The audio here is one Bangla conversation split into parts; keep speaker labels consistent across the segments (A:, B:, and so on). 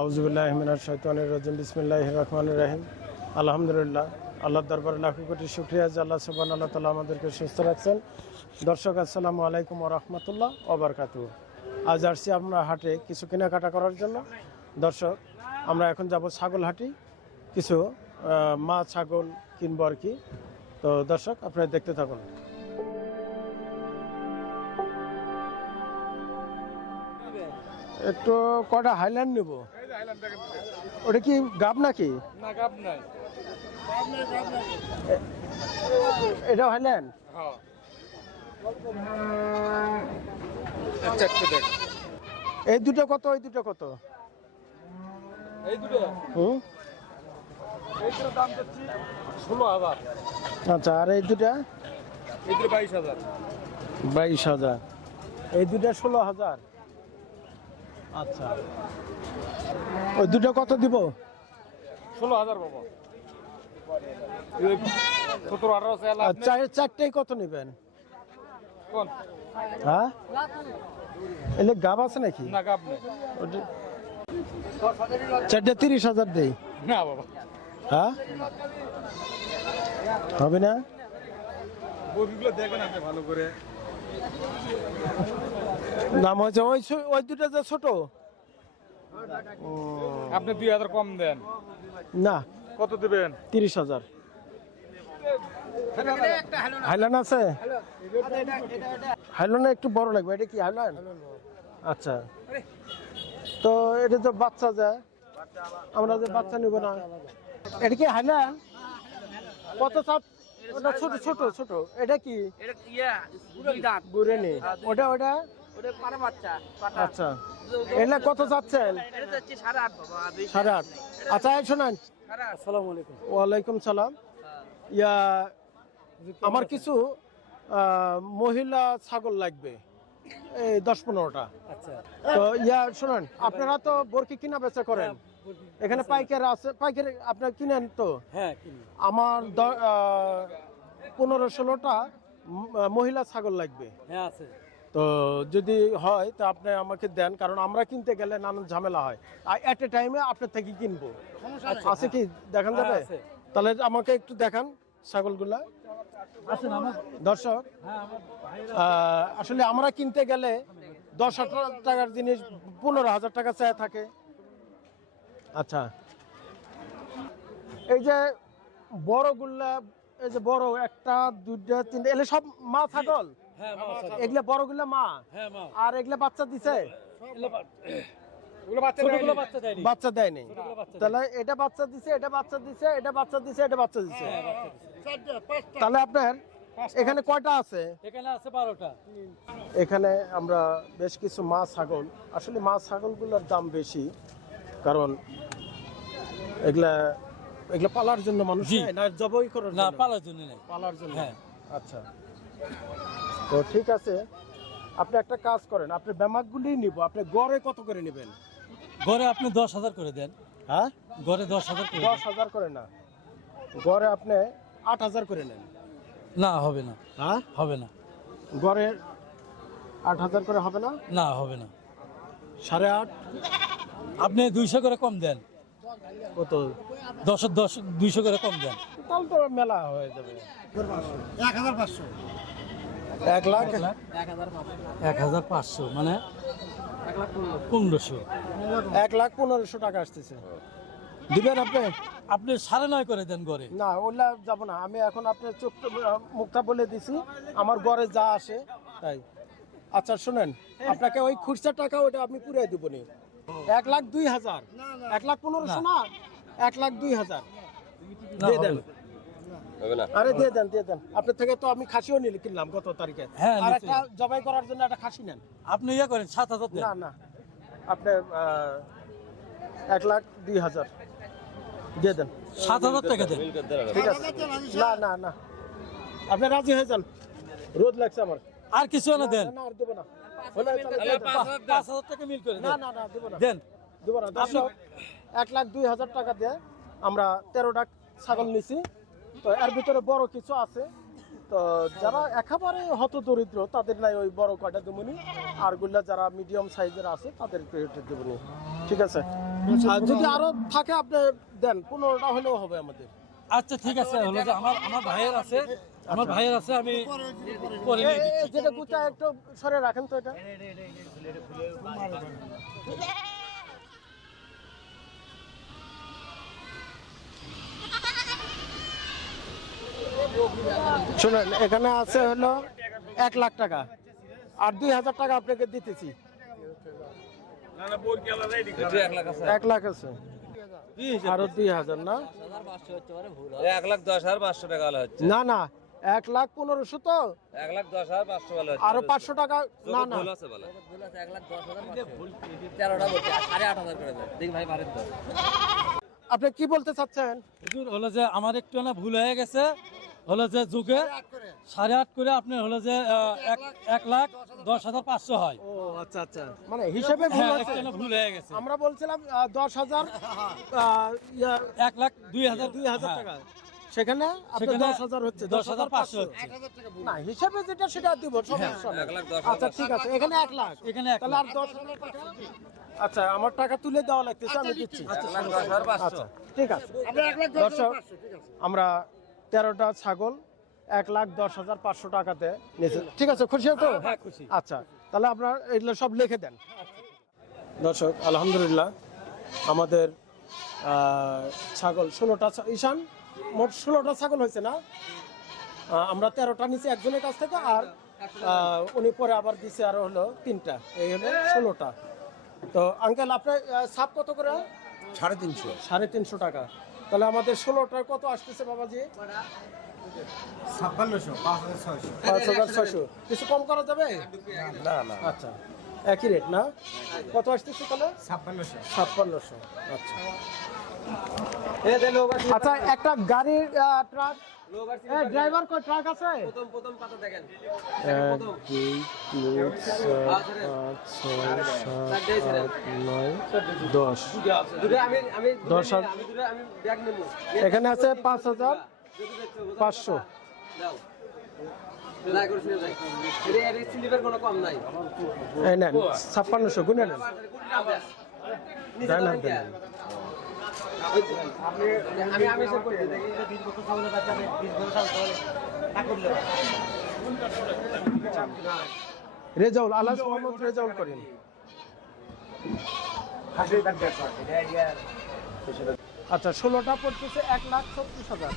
A: আউজুবিল্লাহমিনার শৈতানির রাজিম বিসমিল্লাহ রহমান রাহিম। আলহামদুলিল্লাহ, আল্লাহর দরবারে লাখো কোটি শুক্রিয়া যে আল্লাহ সুবান আল্লাহ তালা আমাদেরকে সুস্থ রাখছেন। দর্শক, আসসালামু আলাইকুম রহমতুল্লাহ ওবরকাতু আজ আসছি আমরা হাটে কিছু কেনাকাটা করার জন্য। দর্শক, আমরা এখন যাব ছাগল হাটি কিছু মা ছাগল কিনবো আর কি। তো দর্শক, আপনারা দেখতে থাকুন। একটু কটা হাইল্যান্ড নেব? ওটা কি গাব নাকি?
B: না গাব নাই।
A: এটা হাইল্যান্ড
B: হ্যাঁ।
A: এই দুটো কত এই দুটো কত?
B: এই দুটো?
A: হুম?
B: দাম ষোলো হাজার।
A: আচ্ছা আর এই দুটা?
B: এই দুটো বাইশ হাজার।
A: বাইশ হাজার। এই দুটা ষোলো হাজার। আচ্ছা। ওই দুটো কত দিব?
B: ষোলো হাজার বাবা সতেরো আঠারো
A: চারটেই কত নেবেন?
B: কোন?
A: হ্যাঁ? এলে গাব আছে নাকি?
B: না গাব নেই।
A: চারটে তিরিশ হাজার দেই।
B: না বাবা।
A: হ্যাঁ? হবে না?
B: বইগুলো আপনি ভালো করে।
A: দাম হয়েছে ওই ওই দুটো যে ছোট।
B: আপনি দুই হাজার কম দেন।
A: না।
B: কত দেবেন?
A: তিরিশ হাজার। হাইলান আছে? হাইলান একটু বড় লাগবে এটা কি হাইলান? আচ্ছা। তো এটা তো বাচ্চা যায় আমরা যে বাচ্চা নিব না। এটা কি হাইলান? কত চাপ? ওটা ছোট ছোট ছোট। এটা কি?
C: ইয়া
A: ওটা ওটা?
C: ওটা পারে বাচ্চা
A: আচ্ছা। এগুলা কত চাচ্ছেন
C: এটা তো সাড়ে আট বাবা
A: সাড়ে আট। আচ্ছা শোনান।
B: আসসালামু আলাইকুম।
A: ওয়ালাইকুম সালাম। ইয়া আমার কিছু মহিলা ছাগল লাগবে। এই দশ পনেরোটা।
B: আচ্ছা।
A: তো ইয়া শোনেন আপনারা তো বরকি কিনা বেচা করেন? এখানে পাইকার আছে পাইকারি আপনারা কিনেন তো?
B: হ্যাঁ
A: আমার দ- পনেরো ষোলোটা মহিলা ছাগল লাগবে।
B: হ্যাঁ আছে।
A: তো যদি হয় তো আপনি আমাকে দেন কারণ আমরা কিনতে গেলে নানান ঝামেলা হয়। আর এট এ টাইমে আপনার থেকে কিনবো। আছে কি? দেখান যাবে?
B: হ্যাঁ,
A: তাহলে আমাকে একটু দেখান ছাগলগুলা। দর্শক
B: হ্যাঁ
A: আসলে আমরা কিনতে গেলে দশ হাজার টাকার জিনিস পনেরো হাজার টাকা চায় থাকে। আচ্ছা। এই যে বড়গুলা এই যে বড় একটা দুইটা তিনটা এলে সব মা ছাগল। এগুলা বড়গুলা মা?
B: হ্যাঁ মা।
A: আর এগুলা বাচ্চা দিছে?
B: বাচ্চা দেয়নি।
A: তাহলে এটা বাচ্চা দিছে এটা বাচ্চা দিছে এটা বাচ্চা দিছে এটা বাচ্চা দিছে।
B: হ্যাঁ,
A: তাহলে আপনার এখানে কয়টা আছে?
B: এখানে আছে বারোটা।
A: এখানে আমরা বেশ কিছু মা ছাগল। আসলে মা ছাগলগুলোর দাম বেশি কারণ এগুলা এগুলা পালার জন্য মানুষ না জবই করার
B: না
A: জন্য?
B: পালার জন্য
A: পালার জন্য?
B: হ্যাঁ।
A: আচ্ছা। তো ঠিক আছে আপনি একটা কাজ করেন আপনি ব্যামাকগুলি নিব আপনি গড়ে কত করে নেবেন?
B: গড়ে আপনি দশ হাজার করে দেন।
A: হ্যাঁ?
B: গড়ে দশ হাজার করে
A: দশ হাজার করে না। গড়ে আপনি আট হাজার করে নেন।
B: না হবে না।
A: হ্যাঁ?
B: হবে না।
A: গড়ে আট হাজার করে হবে না?
B: না হবে না।
A: সাড়ে আট?
B: আপনি দুইশো করে কম দেন।
A: কত?
B: দশ দশ দুইশো করে কম দেন।
A: তাহলে তো মেলা হয়ে যাবে। এক হাজার পাঁচশো। লাখ?
B: এক হাজার পাঁচশো মানে পনেরোশো।
A: এক লাখ পনেরোশো টাকা আসতেছে। দিবেন আপনি?
B: আপনি সাড়ে নয় করে দেন গড়ে।
A: না ওলা যাব না। আমি এখন আপনার চোখ মুখটা বলে দিছি। আমার ঘরে যা আসে তাই। আচ্ছা শুনেন আপনাকে ওই খুচরা টাকা ওটা আমি পুরাই দিব নি। এক লাখ দুই হাজার। এক লাখ পনেরোশো না। এক লাখ দুই হাজার। দিয়ে দেন। আরে দিয়ে দেন দিয়ে দেন। আপনার থেকে তো আমি খাসিও নিলে কিনলাম গত তারিখে।
B: হ্যাঁ,
A: আর একটা জবাই করার জন্য একটা খাসি নেন।
B: আপনি ইয়ে করেন সাত হাজার
A: না না। আপনি এক লাখ দুই হাজার। দিয়ে দেন।
B: সাত হাজার টাকা দেন।
A: ঠিক আছে। না না না। আপনি রাজি হয়ে যান। রোদ লাগছে আমার।
B: আর কিছু না দেন।
A: না, আর দেবো না।
B: পাঁচ পাঁচ হাজার টাকা মিল করে
A: না না না দেবো না।
B: দেন।
A: দেবো না। এক লাখ দুই হাজার টাকা দিয়ে আমরা তেরোটা ছাগল নিছি। তো এর ভিতরে বড় কিছু আছে তো যারা একেবারে হত দরিদ্র তাদের নাই ওই বড় কয়টা দেবনি আরগুলা যারা মিডিয়াম সাইজের আছে তাদের দেবনি ঠিক আছে যদি আরও থাকে আপনি দেন পনেরোটা হলেও হবে আমাদের
B: আচ্ছা ঠিক আছে হলো যে আমার আমার ভাইয়ের আছে আমার ভাইয়ের আছে আমি করে
A: যেটা গুটা একটু সরে রাখেন তো এটা শুনেন এখানে আছে হলো এক লাখ টাকা। আর দুই হাজার টাকা আপনাকে দিতেছি। এক লাখ আছে। আরও দুই হাজার না?
D: এক লাখ দশ হাজার পাঁচশো টাকা হচ্ছে।
A: না না এক লাখ পনেরোশো তো?
D: এক লাখ দশ হাজার পাঁচশো
A: আরও পাঁচশো টাকা না না।
D: ভুল আছে বলে
A: আপনি কি বলতে চাচ্ছেন?
B: হলো যে আমার একটু না ভুল হয়ে গেছে। হলো যে যুগে সাড়ে আট করে। আপনার হলো যে এক এক লাখ দশ হাজার পাঁচশো হয়।
A: ও আচ্ছা আচ্ছা। মানে হিসেবে ভুল
B: হ্যাঁ হয়ে গেছে।
A: আমরা বলছিলাম দশ হাজার আহ,
B: এক লাখ দুই হাজার।
A: দুই হাজার
B: হ্যাঁ।
A: টাকা। সেখানে দশ হাজার হচ্ছে
B: দশ হাজার পাঁচশো
A: না হিসেবে যেটা সেটা দিব
D: লাখ
A: আচ্ছা ঠিক আছে এখানে এক লাখ।
B: এখানে এক
A: তাহলে আর দশ হাজার টাকা আচ্ছা আমার টাকা তুলে দেওয়া লাগতেছে আমি দিচ্ছি।
D: লাখ দশ হাজার পাঁচশো।
A: আচ্ছা ঠিক আছে। আমরা তেরোটা ছাগল এক লাখ দশ হাজার পাঁচশো টাকাতে নিয়েছি। ঠিক আছে খুশি তো?
B: হ্যাঁ, খুশি।
A: আচ্ছা তাহলে আপনার এগুলো সব লিখে দেন। দর্শক আলহামদুলিল্লাহ আমাদের ছাগল ষোলোটা ঈশান মোট ষোলোটা ছাগল হয়েছে না? আমরা তেরোটা নিচে একজনের কাছ থেকে আর উনি পরে আবার দিছে আরও হলো তিনটা। এই হলো ষোলোটা। তো আঙ্কেল আপনার সাপ কত করে?
E: সাড়ে তিনশো।
A: সাড়ে তিনশো টাকা। তাহলে আমাদের ষোলোটার কত আসতেছে বাবাজি?
E: ছাপ্পান্নশো পাঁচ হাজার ছয়শো।
A: পাঁচ হাজার ছয়শো। কিছু কম করা যাবে?
E: না না।
A: আচ্ছা একই রেট না? কত আসতেছে তাহলে?
E: ছাপ্পান্নশো।
A: ছাপ্পান্নশো আচ্ছা। আচ্ছা একটা গাড়ির ট্রাক ড্রাইভার কই ট্রাক আছে? এক দুই তিন চার পাঁচ ছয় সাত নয় দশ। দশ এখানে আছে পাঁচ হাজার পাঁচশো। ছাপ্পান্নশো গুনে নেন। রেজাউল আল্লাহ মোহাম্মদ রেজাউল করিম। আচ্ছা ষোলোটা পড়তেছে এক লাখ ছত্রিশ হাজার।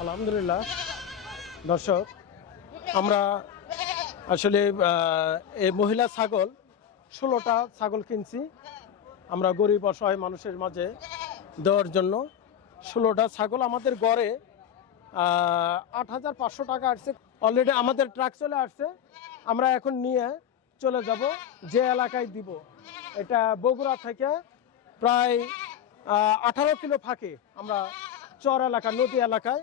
A: আলহামদুলিল্লাহ। দর্শক, আমরা আসলে এই মহিলা ছাগল, ষোলোটা ছাগল কিনছি। আমরা গরিব অসহায় মানুষের মাঝে দেওয়ার জন্য। ষোলোটা ছাগল আমাদের গড়ে আট হাজার পাঁচশো টাকা আসছে। অলরেডি আমাদের ট্রাক চলে আসছে। আমরা এখন নিয়ে চলে যাব যে এলাকায় দিব। এটা বগুড়া থেকে প্রায় আঠারো কিলো ফাঁকে আমরা চর এলাকা, নদী এলাকায়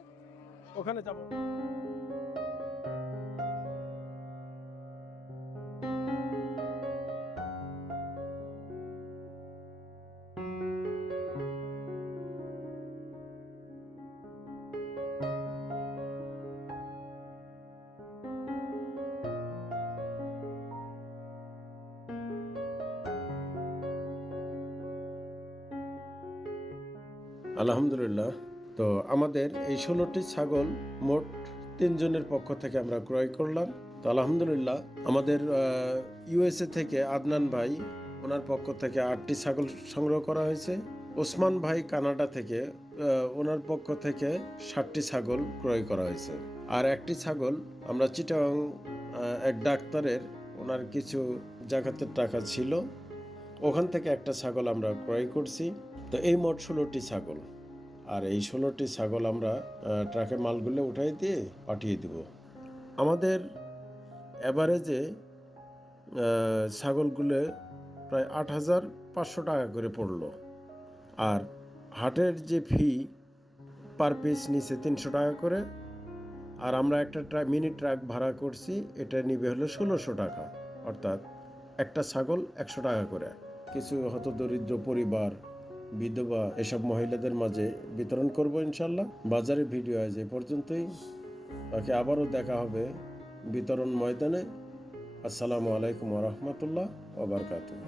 A: ওখানে যাব। আলহামদুলিল্লাহ। তো আমাদের এই ষোলোটি ছাগল মোট তিনজনের পক্ষ থেকে আমরা ক্রয় করলাম। তো আলহামদুলিল্লাহ, আমাদের ইউএসএ থেকে আদনান ভাই, ওনার পক্ষ থেকে আটটি ছাগল সংগ্রহ করা হয়েছে। ওসমান ভাই কানাডা থেকে ওনার পক্ষ থেকে ষাটটি ছাগল ক্রয় করা হয়েছে। আর একটি ছাগল আমরা চিটাং এক ডাক্তারের, ওনার কিছু জাকাতের টাকা ছিল। ওখান থেকে একটা ছাগল আমরা ক্রয় করছি। তো এই মোট ষোলোটি ছাগল। আর এই ষোলোটি ছাগল আমরা ট্রাকে মালগুলো উঠাই দিয়ে পাঠিয়ে দিব। আমাদের অ্যাভারেজে ছাগলগুলো প্রায় আট হাজার পাঁচশো টাকা করে পড়ল। আর হাটের যে ফি পার পিস নিচে তিনশো টাকা করে। আর আমরা একটা ট্রাক মিনি ট্রাক ভাড়া করছি, এটা নিবে হলো ষোলোশো টাকা। অর্থাৎ একটা ছাগল একশো টাকা করে। কিছু হত দরিদ্র পরিবার বিধবা এসব মহিলাদের মাঝে বিতরণ করব ইনশাল্লাহ বাজারে ভিডিও আজ এ পর্যন্তই। তাকে আবারও দেখা হবে বিতরণ ময়দানে। আসসালামু আলাইকুম রহমতুল্লাহ ওবরকাতুহ